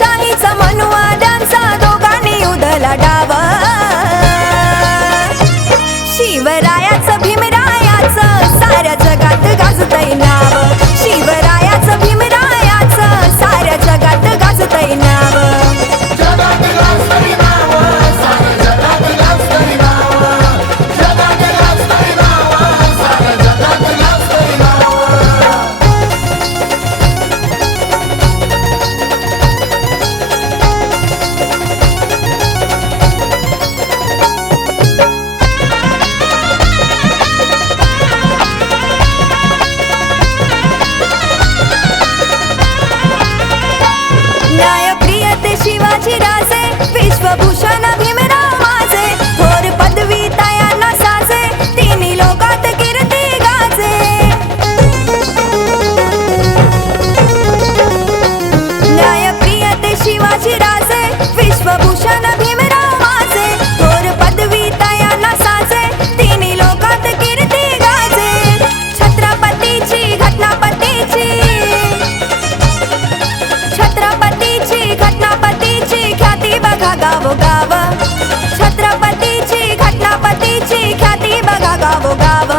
लोकशाहीचा मनुवाद्यांचा दोघांनी उधळला डाव शिवरायाचं भीमरायाचं साऱ्या जगात गाजतंय नाव शिवरायाचं भीमरायाचं साऱ्या जगात गाजतंय नाव जगात गाजतंय नाव साऱ्या जगात गाजतंय नाव जगात गाजतंय नाव साऱ्या जगात गाजतंय नाव न्यायप्रिय ते शिवाजी राजे विश्वभूषण भीमराव माझे थोर पदवी तयांना साजे तिन्ही लोकात कीर्ती गाजे न्यायप्रिय ते शिवाजी राजे विश्वभूषण भीमराव माझे थोर पदवी तयांना साजे तिन्ही लोकात कीर्ती गाजे छत्रपतीची घटनापतीची छत्रपतीची घटनापतीची ख्याती बघा गावोगाव छत्रपतीची घटनापतीची ख्याती बघा गावोगाव